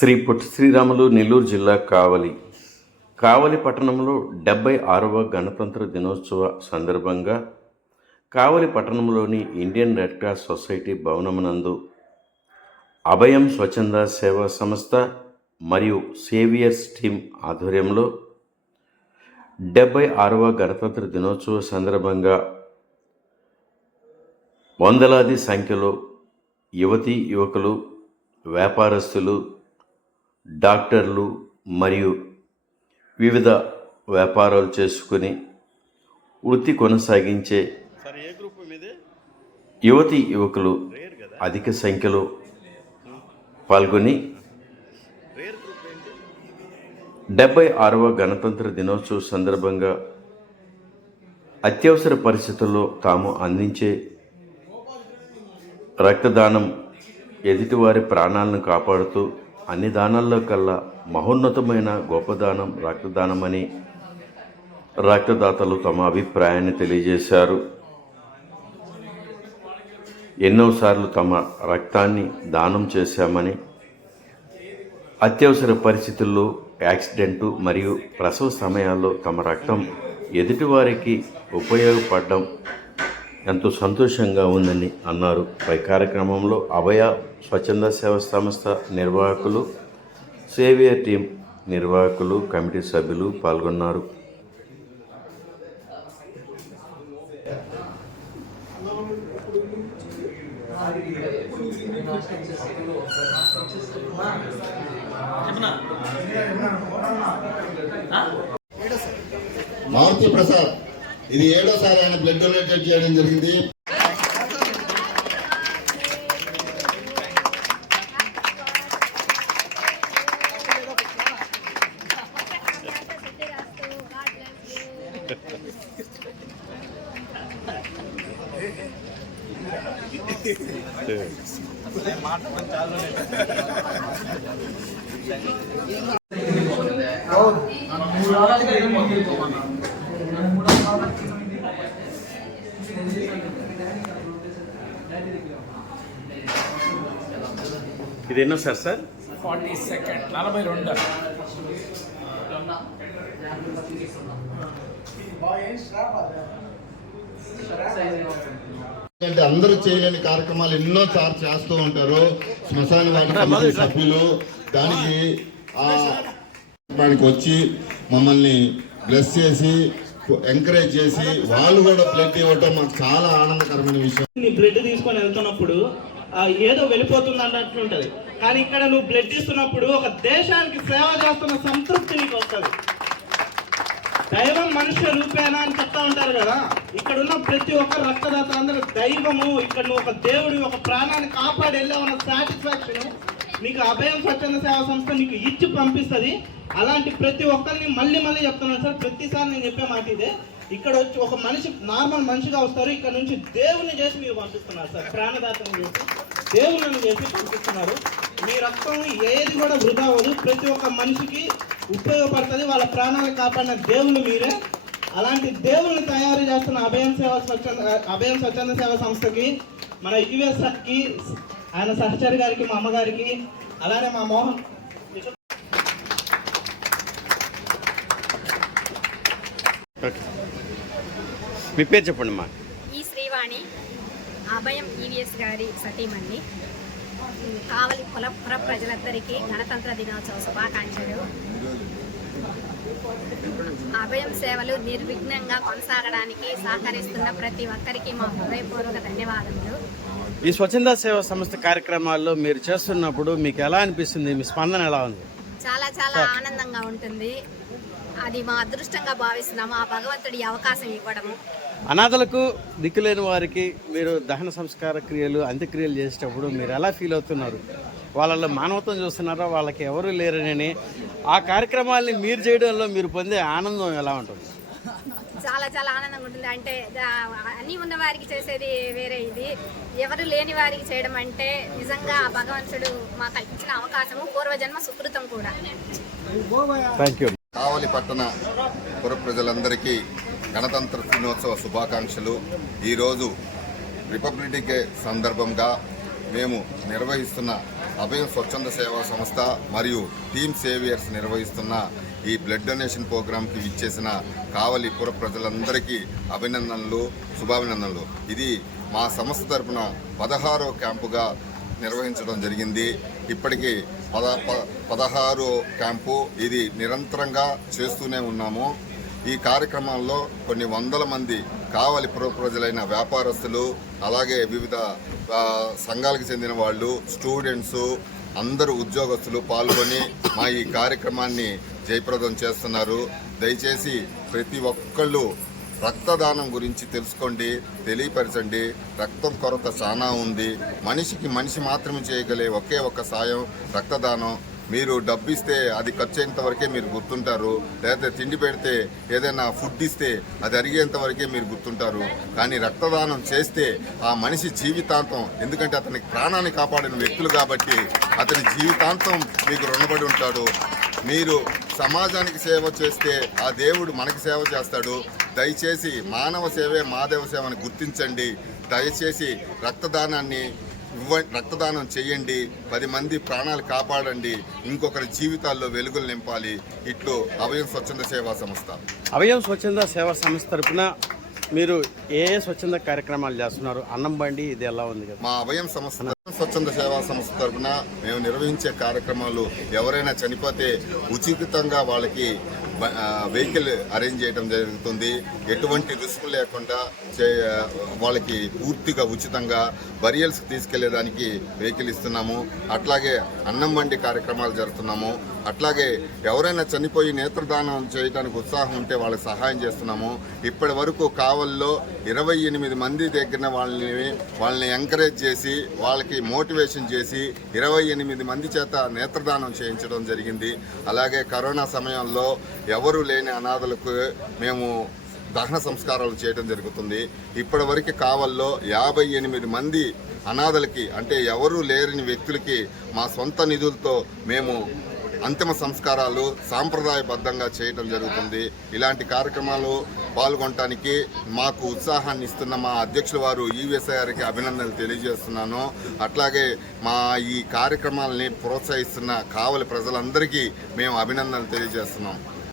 శ్రీ పొట్టి శ్రీరాములు నెల్లూరు జిల్లా కావలి. కావలి పట్టణంలో డెబ్బై ఆరవ గణతంత్ర దినోత్సవ సందర్భంగా కావలి పట్టణంలోని ఇండియన్ రెడ్ క్రాస్ సొసైటీ భవనమునందు అభయం స్వచ్ఛంద సేవా సంస్థ మరియు సేవియర్స్ టీమ్ ఆధ్వర్యంలో డెబ్బై ఆరవ గణతంత్ర దినోత్సవ సందర్భంగా వందలాది సంఖ్యలో యువతీ యువకులు వ్యాపారస్తులు డాక్టర్లు మరియు వివిధ వ్యాపారాలు చేసుకుని వృత్తి కొనసాగించే యువతి యువకులు అధిక సంఖ్యలో పాల్గొని డెబ్బై ఆరవ గణతంత్ర దినోత్సవ సందర్భంగా అత్యవసర పరిస్థితుల్లో తాము అందించే రక్తదానం ఎదుటివారి ప్రాణాలను కాపాడుతూ అన్ని దానాల్లో కల్లా మహోన్నతమైన గొప్పదానం రక్తదానమని రక్తదాతలు తమ అభిప్రాయాన్ని తెలియజేశారు. ఎన్నోసార్లు తమ రక్తాన్ని దానం చేశామని అత్యవసర పరిస్థితుల్లో యాక్సిడెంటు మరియు ప్రసవ సమయాల్లో తమ రక్తం ఎదుటివారికి ఉపయోగపడడం ఎంతో సంతోషంగా ఉందని అన్నారు. పై కార్యక్రమంలో అభయ స్వచ్ఛంద సేవ సంస్థ నిర్వాహకులు సేవియర్ టీం నిర్వాహకులు కమిటీ సభ్యులు పాల్గొన్నారు. మారుతి ప్రసాద్. ఇది ఏడోసారి ఆయన బ్లడ్ డొనేటెడ్ చేయడం జరిగింది. ఇది ఎన్నో సార్ సార్? ఫార్టీ సెకండ్ నలభై రెండు. అంటే అందరూ చేయలేని కార్యక్రమాలు ఎన్నో సార్లు చేస్తూ ఉంటారు. శ్మశాన వాటి సభ్యులు దానికి ఆ దానికి వచ్చి మమ్మల్ని బ్లెస్ చేసి ఎంకరేజ్ చేసి వాళ్ళు కూడా బ్లడ్ ఇవ్వటం మాకు చాలా ఆనందకరమైన విషయం. బ్లడ్ తీసుకొని వెళ్తున్నప్పుడు ఏదో వెళ్ళిపోతుంది అన్నట్లుంటది కానీ ఇక్కడ నువ్వు బ్లడ్ ఇస్తున్నప్పుడు ఒక దేశానికి సేవ చేస్తున్న సంతృప్తి నీకు వస్తుంది. దైవం మనుష్య రూపేణ అని చెప్తా ఉంటారు కదా ఇక్కడ ఉన్న ప్రతి ఒక్క రక్తదాత అందరూ దైవము ఇక్కడ నువ్వు ఒక దేవుడు ఒక ప్రాణాన్ని కాపాడి వెళ్ళామన్న సాటిస్ఫాక్షన్ నీకు అభయం స్వచ్ఛంద సేవా సంస్థ నీకు ఇచ్చి పంపిస్తుంది. అలాంటి ప్రతి ఒక్కరిని మళ్ళీ మళ్ళీ చెప్తున్నాను సార్ ప్రతిసారి నేను చెప్పే మాట ఇదే. ఇక్కడ వచ్చి ఒక మనిషి నార్మల్ మనిషిగా వస్తారు. ఇక్కడ నుంచి దేవుని చేసి మీరు పంపిస్తున్నారు సార్. ప్రాణదాతను చేసి దేవుళ్ళని చేసి పంపిస్తున్నారు. మీ రక్తం ఏది కూడా వృధా అవ్వదు. ప్రతి ఒక్క మనిషికి ఉపయోగపడుతుంది. వాళ్ళ ప్రాణాలు కాపాడిన దేవుళ్ళు మీరే. అలాంటి దేవుళ్ళని తయారు చేస్తున్న అభయం సేవ స్వచ్ఛంద అభయం స్వచ్ఛంద సేవ సంస్థకి మన యుఎస్ఎఫ్కి ఆయన సహచరి గారికి మా అమ్మగారికి అలానే మా మోహన్. ఓకే. మీ పేరు చెప్పండి అమ్మా. ఈ శ్రీవాణి అభయం ఈవీఎస్ గారి సతీమణి. కావలి కుల పుర ప్రజలందరికీ గణతంత్ర దినోత్సవ శుభాకాంక్షలు. అభయం సేవలు నిర్విఘ్నంగా కొనసాగడానికి సహకరిస్తున్న ప్రతి ఒక్కరికి మా హృదయపూర్వక ధన్యవాదములు. ఈ స్వచ్ఛంద సేవా సంస్థ కార్యక్రమాల్లో మీరు చేస్తున్నప్పుడు మీకు ఎలా అనిపిస్తుంది? మీ స్పందన ఎలా ఉంది? చాలా చాలా ఆనందంగా ఉంటుంది. అది మా అదృష్టంగా భావిస్తున్నాము. ఆ భగవంతుడి అవకాశం ఇవ్వడము. అనాథలకు దిక్కులేని వారికి మీరు దహన సంస్కార క్రియలు అంత్యక్రియలు చేసేటప్పుడు మీరు ఎలా ఫీల్ అవుతున్నారు? వాళ్ళలో మానవత్వం చూస్తున్నారా? వాళ్ళకి ఎవరు లేరని ఆ కార్యక్రమాల్ని మీరు చేయడంలో మీరు పొందే ఆనందం ఎలా ఉంటుంది? చాలా చాలా ఆనందంగా ఉంటుంది. అంటే అన్నీ ఉన్న వారికి చేసేది వేరే ఇది. ఎవరు లేని వారికి చేయడం అంటే నిజంగా ఆ భగవంతుడు మాకు ఇచ్చిన అవకాశము పూర్వజన్మ సుకృతం కూడా. థ్యాంక్ యూ కావలి పట్టణ పుర ప్రజలందరికీ గణతంత్ర దినోత్సవ శుభాకాంక్షలు. ఈరోజు రిపబ్లిక్ డే సందర్భంగా మేము నిర్వహిస్తున్న అభయం స్వచ్ఛంద సేవా సంస్థ మరియు టీమ్ సేవియర్స్ నిర్వహిస్తున్న ఈ బ్లడ్ డొనేషన్ ప్రోగ్రాంకి విచ్చేసిన కావలి పుర ప్రజలందరికీ అభినందనలు శుభాభినందనలు. ఇది మా సంస్థ తరపున పదహారో క్యాంపుగా నిర్వహించడం జరిగింది. ఇప్పటికీ పద ప- పదహారో క్యాంపు ఇది నిరంతరంగా చేస్తూనే ఉన్నాము. ఈ కార్యక్రమంలో కొన్ని వందల మంది కావలి ప్రజలైన వ్యాపారస్తులు అలాగే వివిధ సంఘాలకు చెందిన వాళ్ళు స్టూడెంట్స్ అందరూ ఉద్యోగస్తులు పాల్గొని మా ఈ కార్యక్రమాన్ని జయప్రదం చేస్తున్నారు. దయచేసి ప్రతి ఒక్కళ్ళు రక్తదానం గురించి తెలుసుకోండి తెలియపరచండి. రక్తం కొరత చాలా ఉంది. మనిషికి మనిషి మాత్రమే చేయగలే ఒకే ఒక సాయం రక్తదానం. మీరు డబ్బు ఇస్తే అది ఖర్చు అయ్యేంత వరకే మీరు గుర్తుంటారు. లేకపోతే తిండి పెడితే ఏదైనా ఫుడ్ ఇస్తే అది అరిగేంత వరకే మీరు గుర్తుంటారు. కానీ రక్తదానం చేస్తే ఆ మనిషి జీవితాంతం ఎందుకంటే అతనికి ప్రాణాన్ని కాపాడిన వ్యక్తులు కాబట్టి అతని జీవితాంతం మీకు రుణపడి ఉంటాడు. మీరు సమాజానికి సేవ చేస్తే ఆ దేవుడు మనకి సేవ చేస్తాడు. దయచేసి మానవ సేవే మాదేవ సేవ అని గుర్తించండి. దయచేసి రక్తదానాన్ని రక్తదానం చేయండి పది మంది ప్రాణాలు కాపాడండి ఇంకొకరి జీవితాల్లో వెలుగులు నింపాలి. ఇట్లు అభయం స్వచ్ఛంద సేవా సంస్థ. అభయం స్వచ్ఛంద సేవా సంస్థ తరపున మీరు ఏ ఏ స్వచ్ఛంద కార్యక్రమాలు చేస్తున్నారు? అన్నం బండి ఇది ఎలా ఉంది కదా? మా అభయం సంస్థ స్వచ్ఛంద సేవా సంస్థ తరఫున మేము నిర్వహించే కార్యక్రమాలు ఎవరైనా చనిపోతే ఉచితంగా వాళ్ళకి వెహికల్ అరేంజ్ చేయడం జరుగుతుంది. ఎటువంటి రిస్క్ లేకుండా చే వాళ్ళకి పూర్తిగా ఉచితంగా బరియల్స్ తీసుకెళ్ళేదానికి వెహికల్ ఇస్తున్నాము. అట్లాగే అన్నం వండి కార్యక్రమాలు జరుపుతున్నాము. అట్లాగే ఎవరైనా చనిపోయి నేత్రదానం చేయడానికి ఉత్సాహం ఉంటే వాళ్ళకి సహాయం చేస్తున్నాము. ఇప్పటి వరకు కావల్లో ఇరవై ఎనిమిది మంది దగ్గర వాళ్ళని వాళ్ళని ఎంకరేజ్ చేసి వాళ్ళకి మోటివేషన్ చేసి ఇరవై ఎనిమిది మంది చేత నేత్రదానం చేయించడం జరిగింది. అలాగే కరోనా సమయంలో ఎవరు లేని అనాథలకు మేము దహన సంస్కారాలు చేయడం జరుగుతుంది. ఇప్పటివరకు కావల్లో యాభై ఎనిమిది మంది అనాథలకి అంటే ఎవరూ లేని వ్యక్తులకి మా సొంత నిధులతో మేము అంతిమ సంస్కారాలు సాంప్రదాయబద్ధంగా చేయడం జరుగుతుంది. ఇలాంటి కార్యక్రమాలు పాల్గొనటానికి మాకు ఉత్సాహాన్ని ఇస్తున్న మా అధ్యక్షుల వారు ఈవీఎస్ఐ గారికి అభినందనలు తెలియజేస్తున్నాను. అట్లాగే మా ఈ కార్యక్రమాలని ప్రోత్సహిస్తున్న కావలి ప్రజలందరికీ మేము అభినందనలు తెలియజేస్తున్నాం.